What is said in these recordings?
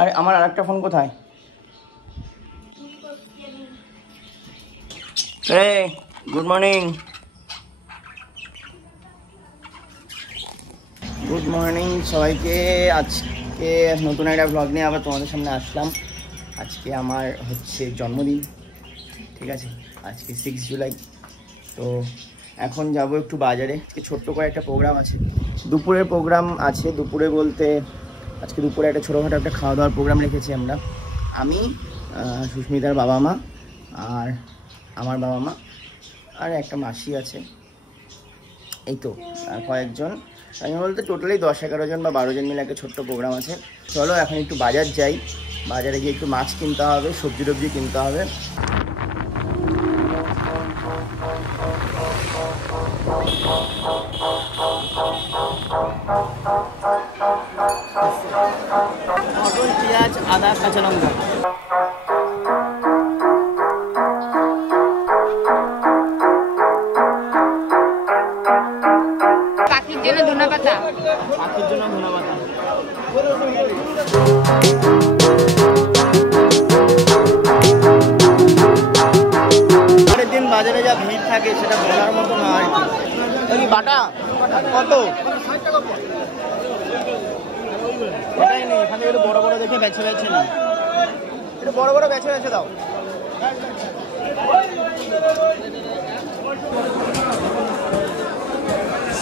আর আমার আরেকটা ফোন কোথায়? Good morning. গুড মর্নিং সবাইকে। আজকে নতুন একটা ব্লগ নিয়ে আবার তোমাদের সামনে আসলাম। আজকে আমার হচ্ছে জন্মদিন, ঠিক আছে? আজকে 6 জুলাই। তো এখন যাব একটু বাজারে। ছোট্ট করে একটা প্রোগ্রাম আছে, দুপুরের প্রোগ্রাম আছে। দুপুরে বলতে আজকে দুপুরে একটা ছোটোখাটো একটা খাওয়া দাওয়ার প্রোগ্রাম রেখেছি আমরা। আমি, সুস্মিতার বাবা মা, আর আমার বাবা মা, আর একটা মাসি আছে, এই তো, আর কয়েকজন। আমি বলতে টোটালি 10-11 জন বা 12 জন মিলে একটা ছোট্ট প্রোগ্রাম আছে। চলো এখন একটু বাজার যাই। বাজারে গিয়ে একটু মাছ কিনতে হবে, সবজি টবজি কিনতে হবে। পটল, পেঁয়াজ, আদা, কাঁচা লঙ্কা। পাখির জন্য ধনেপাতা। পাখির জন্য ধনেপাতা। পরের দিন বাজারে যা ভিড় থাকে সেটা বলার মতো না। বাটা কত? এটাই নেই, এখানে একটু বড় বড় দেখে বেছে বেছে নি, একটু বড় বড় বেছে বেছে দাও।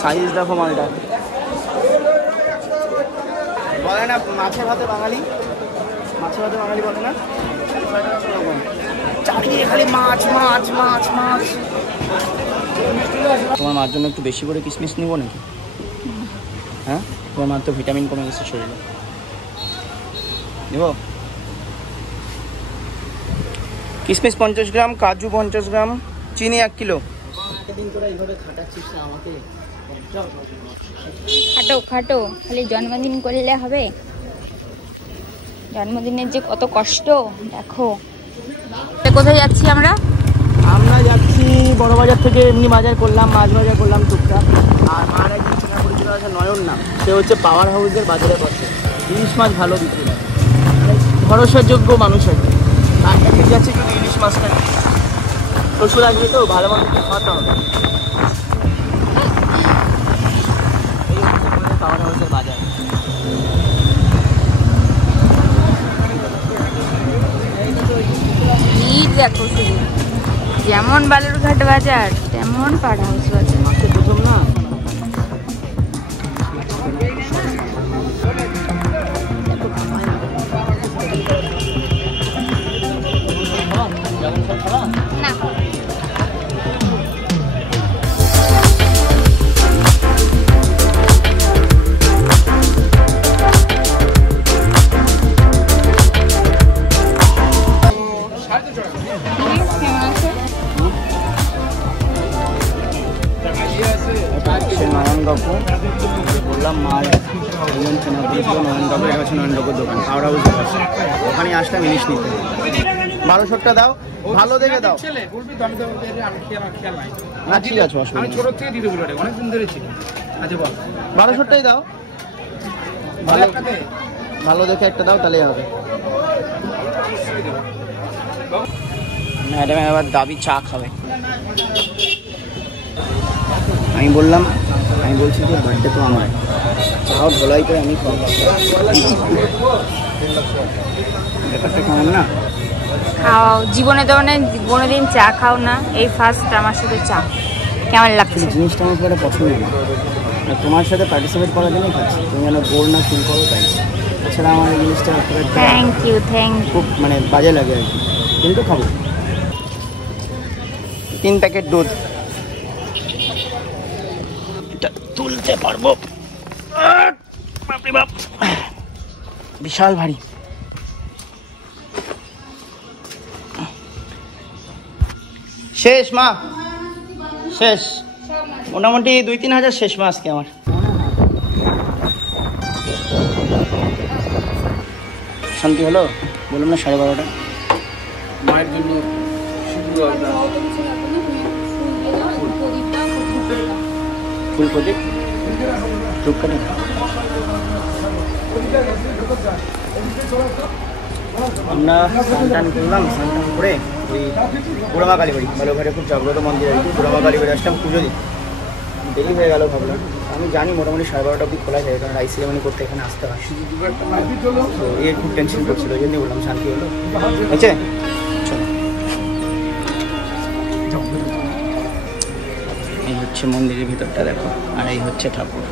সাইজ দেখো মালটা। বলে না মাছে ভাতে বাঙালি, মাছে ভাতে বাঙালি বলে না, চাকরি খালি মাছ মাছ মাছ মাছ। তোমার মার জন্য একটু বেশি করে কিশমিশ নিবো নাকি? হ্যাঁ, তোমার মার তো ভিটামিন কমে গেছে শরীরে, নেব? কিশমিশ 50 গ্রাম, কাজু 50 গ্রাম, চিনি 1 কিলো। দিন তোরা এইভাবে খাটাচ্ছিস না আমাকে। খাটো খাটো, খালি জন্মদিন করলে হবে? জন্মদিনের যে কত কষ্ট দেখো। কোথায় যাচ্ছি আমরা? আমরা যাচ্ছি বড় বাজার থেকে এমনি বাজার করলাম, মাছ বাজার করলাম টুকটাক। আর মার একজন চেনা পরিচিত আছে নয়ন নাম, সে হচ্ছে পাওয়ার হাউসের বাজারে বসে, ইলিশ মাছ ভালো বিক্রি হয়, ভরসাযোগ্য মানুষ আছে। তার কাছে যাচ্ছে কিন্তু ইলিশ মাছটা নেই। শ্বশুর আসবে তো, ভালো মতো খাওয়াতে হবে। এই হচ্ছে আমাদের পাওয়ার হাউসের বাজার। ভিড় দেখো শুধু, যেমন বালুরঘাট বাজার তেমন পাড় হাউস বাজার। মাকে প্রথম না না বললাম মার চেনা পরিচিত নয়ন কাকু, এটা হচ্ছে নয়ন কাকুর দোকান, পাওয়ার হাউসের পাশে। ওখানে আসলাম ইলিশ নিতে। 1200টা দাও, ভালো দেখে দাও। না ঠিক আছে, আমি ছোট থেকে দিতে বলি, অনেকদিন ধরে ছিল। আচ্ছা বল, 1200টাই দাও, ভালো ভালো দেখে একটা দাও, তাহলেই হবে। ম্যাডাম আবার দাবি চা খাবে। আমি বললাম, আমি বলছি যে বার্থডে তো আমার, চাও ধোলাই করে আমি খাবো। ব্যাপারটা কেমন না? খাও, জীবনে তো মানে কোনোদিন চা খাও না, এই ফার্স্ট আমার সাথে চা। কেমন লাগছে? জিনিসটা আমার খুব একটা পছন্দ না, তোমার সাথে পার্টিসিপেট করার জন্যই খাচ্ছি। তুমি যেন বোর না ফিল করো তাই। তাছাড়া আমার এই জিনিসটা থ্যাংক ইউ খুব মানে বাজে লাগে আর কি, কিন্তু খাবো। 3 প্যাকেট দুধ এটা তুলতে পারবো? বাপরে বাপ, বিশাল ভারী। শেষ মা, শেষ মোটামুটি 2-3 হাজার শেষ মা আজকে আমার। শান্তি হলো? বললাম না 12:30। মায়ের জন্য ফুল প্রদীপ চুপকানি আমরা স্নান করলাম, স্নান করে ওই বুড়ামা কালীবাড়ি বালুঘাটে খুব জাগ্রত মন্দির আর কি, বুড়ামা কালীবাড়ি আসলাম পুজো দিই। দেরি হয়ে গেল ভাবলাম, আমি জানি মোটামুটি 12:30 অবধি খোলা যায়, কারণ রাইস সেরেমনি করতে এখানে আসতে হয়। তো এর খুব টেনশন করছিল, ওই জন্যই বললাম শান্তি হলো। হয়েছে, চলো। এই হচ্ছে মন্দিরের ভিতরটা দেখো, আর এই হচ্ছে ঠাকুর।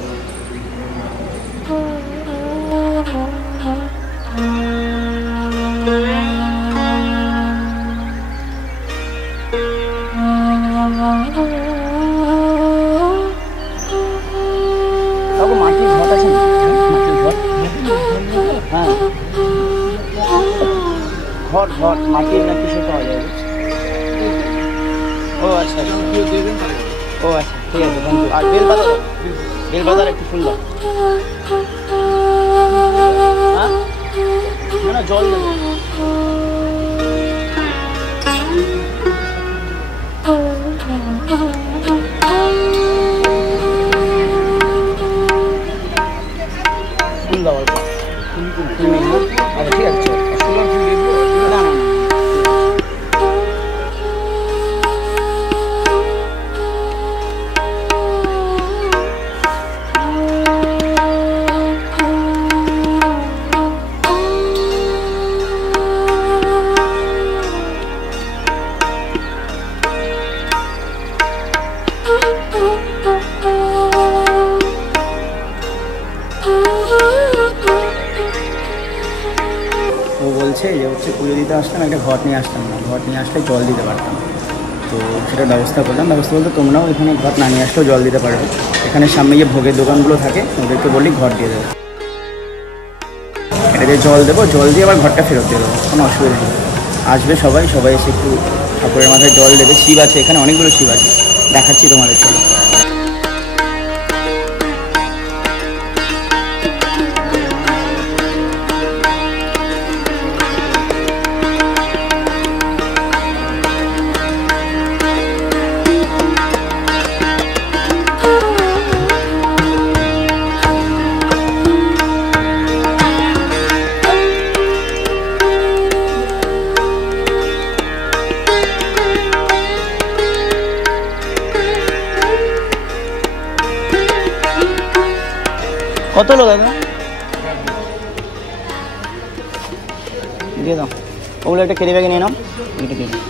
মাটির ঘট আছে, মাটির ঘট, হ্যাঁ ঘট ঘট মাটির না কিছু পাওয়া যায়। ও আচ্ছা, ও আচ্ছা, ঠিক আছে, থ্যাংক ইউ। আর বেলপাতা, বেলপাতার একটু ফুল দাও। হ্যাঁ না, জল দেবো। ফুল দাও অল্প, ফুল নেই না? আচ্ছা ঠিক আছে, না না না। ও বলছে যে হচ্ছে পুজো দিতে আসলাম, একটা ঘট নিয়ে আসতাম না, ঘট নিয়ে আসলে জল দিতে পারতাম। তো সেটা ব্যবস্থা করলাম। ব্যবস্থা বলতে তোমরাও এখানে ঘট না নিয়ে আসলেও জল দিতে পারবে। এখানে সামনে যে ভোগের দোকানগুলো থাকে ওদেরকে বললি ঘট দিয়ে দেবে, এটা দিয়ে জল দেবো, জল দিয়ে আবার ঘরটা ফেরত দিয়ে দেবো, কোনো অসুবিধা নেই। আসবে সবাই, সবাই এসে একটু ঠাকুরের মাথায় জল দেবে। শিব আছে এখানে, অনেকগুলো শিব আছে, দেখাচ্ছি তোমাদের, চলো। কত হলো দাদা? দিয়ে দাও, ওগুলো একটা কেরি ব্যাগে নিয়ে নাও, এটা দিয়ে দাও।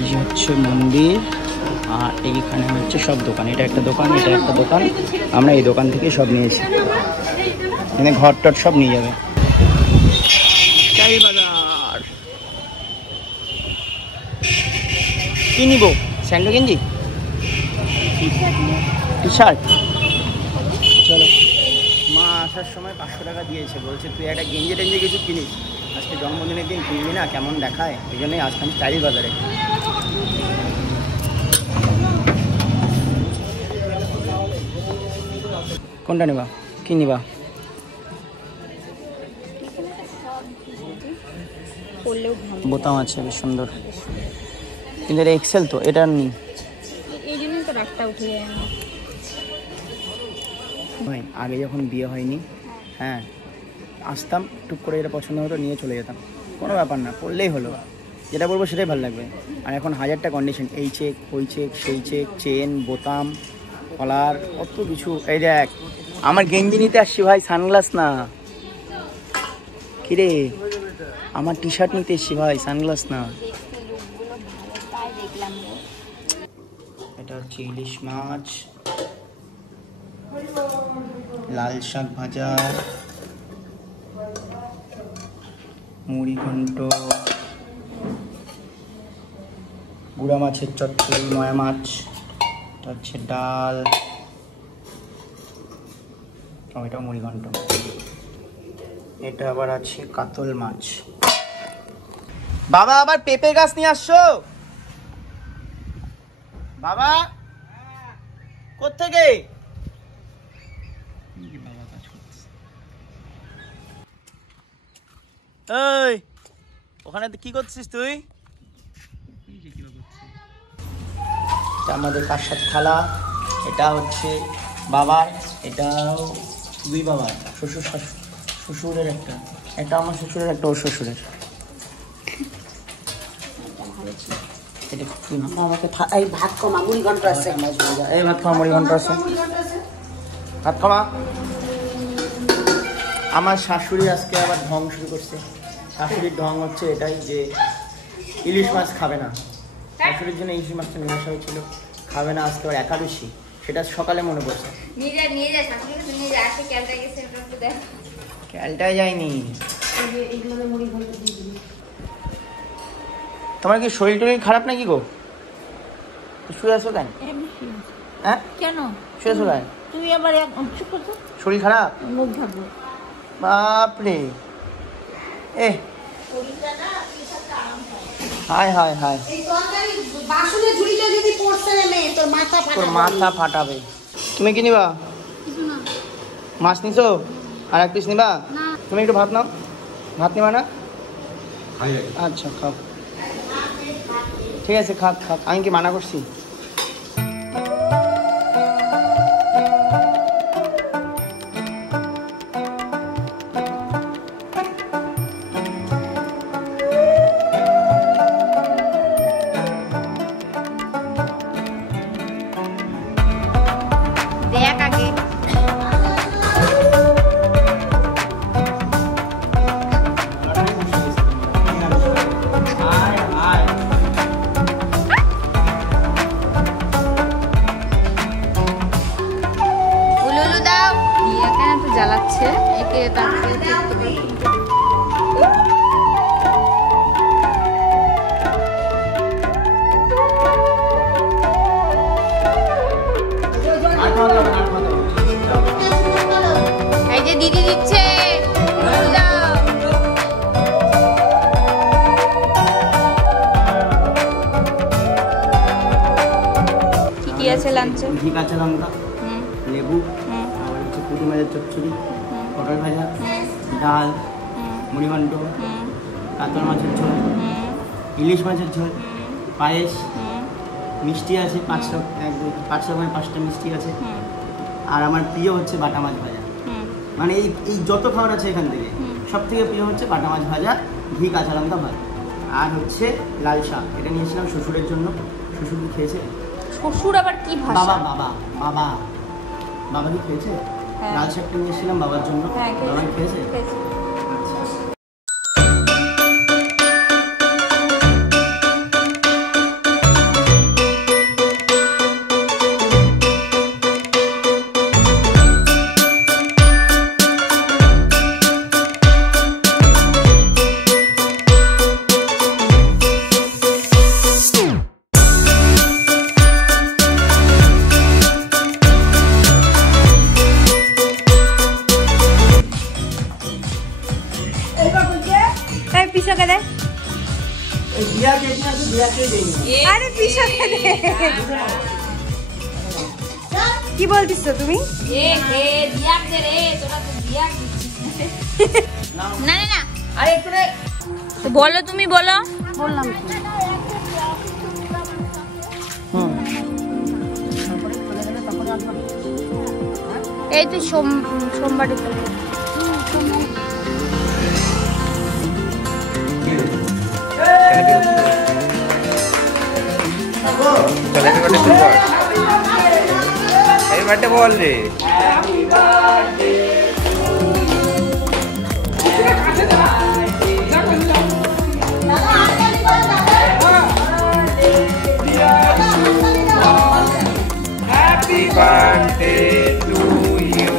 এই হচ্ছে মন্দির, আর এইখানে হচ্ছে সব দোকান। এটা একটা দোকান, এটা একটা দোকান, আমরা এই দোকান থেকে সব নিয়েছি। এখানে ঘর টট সব নিয়ে যাবে। বাজার কি নিবো? স্যান্ডো গেঞ্জি, টি শার্ট। চলো, মা আসার সময় 500 টাকা দিয়েছে, বলছে তুই একটা গেঞ্জি টেঞ্জি কিছু কিনিস, আজকে জন্মদিনের দিন কিনবি না, কেমন দেখায়, ওই জন্যই আসলাম স্টাইল বাজারে। কোনটা নেবা, কি নিবা? বোতাম আছে বেশ সুন্দর, কিন্তু এটা এক্সেল তো, এটা নেই। ভাই আগে যখন বিয়ে হয়নি, হ্যাঁ আসতাম, টুক করে যেটা পছন্দ হতো নিয়ে চলে যেতাম, কোনো ব্যাপার না, পড়লেই হলো, যেটা বলবো সেটাই ভালো লাগবে। আর এখন হাজারটা কন্ডিশন, এই চেক, ওই চেক, সেই চেক, চেন, বোতাম, কলার, কত কিছু। এই দেখ, আমার গেঞ্জি নিতে আসছি ভাই, সানগ্লাস না। কিরে, আমার টি শার্ট নিতে এসছি ভাই, সানগ্লাস না। এটা হচ্ছে ইলিশ মাছ, লাল শাক ভাজা, মুড়ি ঘন্ট, গুড়া মাছের চচ্চড়ি, নয়া মাছ, এটা হচ্ছে ডাল, টমেটো, মুড়ি ঘন্ট। এটা আবার আছে কাতল মাছ। বাবা আবার পেঁপে গাছ নিয়ে আসছো? বাবা কোত্থেকে? এই ওখানে কি করছিস তুই? আমাদের কার সাথে থালা, এটা হচ্ছে বাবার, এটাও দুই বাবার, শ্বশুরের একটা আমার শ্বশুরের, একটা ওর শ্বশুরের। এটা কি না আমাকে এই ভাত কমা মুড়ি ঘন্টা আছে, এই ভাত খাওয়া মুড়ি ঘন্টা আছে, ভাত খাওয়া। আমার শাশুড়ি আজকে আবার ঢং শুরু করছে। শাশুড়ির ঢং হচ্ছে এটাই যে ইলিশ মাছ খাবে না। শাশুড়ির জন্য ইলিশ মাছটা নিয়ে আসা হয়েছিল, খাবে না আজকে আবার একাদশী, সেটা সকালে মনে পড়ছে। ক্যালটায় যায়নি। তোমার কি শরীর টরীর খারাপ নাকি গো? শুয়ে আছো কেন? হ্যাঁ কেন শুয়ে আছো কেন? তুই আবার শরীর খারাপ? মুখ ঢাকবো বাপরে, এ হায় হায় হায়, তোর মাথা ফাটাবে। তুমি কি নিবা? মাছ নিছো? আর এক পিস নিবা? তুমি একটু ভাত নাও। ভাত নিবা না? আচ্ছা খাও, ঠিক আছে খাক খাক, আমি কি মানা করছি? জ্বালাচ্ছে একে তাকে। এই যে দিদি দিচ্ছে, কি কি আছে লাঞ্চে? ঘি কাঁচা লঙ্কা, লেবু, আবার হচ্ছে পুঁটি মাছের চচ্চড়ি, পটল ভাজা, ডাল, মুড়িঘণ্ট, কাতল মাছের ঝোল, ইলিশ মাছের ঝোল, পায়েস, মিষ্টি আছে 500 করে 5টা মিষ্টি আছে। আর আমার প্রিয় হচ্ছে বাটা মাছ ভাজা। মানে এই যত খাবার আছে এখান থেকে সব থেকে প্রিয় হচ্ছে বাটা মাছ ভাজা, ঘি কাঁচা লঙ্কা ভাজা, আর হচ্ছে লাল শাক। এটা নিয়েছিলাম শ্বশুরের জন্য, শ্বশুর কি খেয়েছে? শ্বশুর আবার কি ভাষা? বাবা বাবা বাবা বাবা কি খেয়েছে? লাল শাকটা নিয়েছিলাম বাবার জন্য, বাবা খেয়েছে? আচ্ছা। কি বলতিস তুমি? না না না, আরে একটু বলো, তুমি বলো। বললাম এই তো সোমবারে চলে বল রে। Happy birthday to you.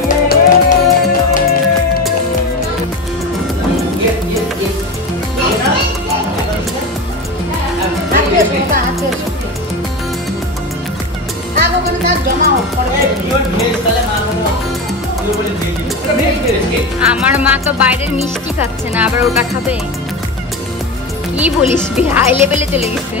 আমার মা তো বাইরের মিষ্টি খাচ্ছে না, আবার ওটা খাবে? কি বলিস, হাই লেভেলে চলে গেছে।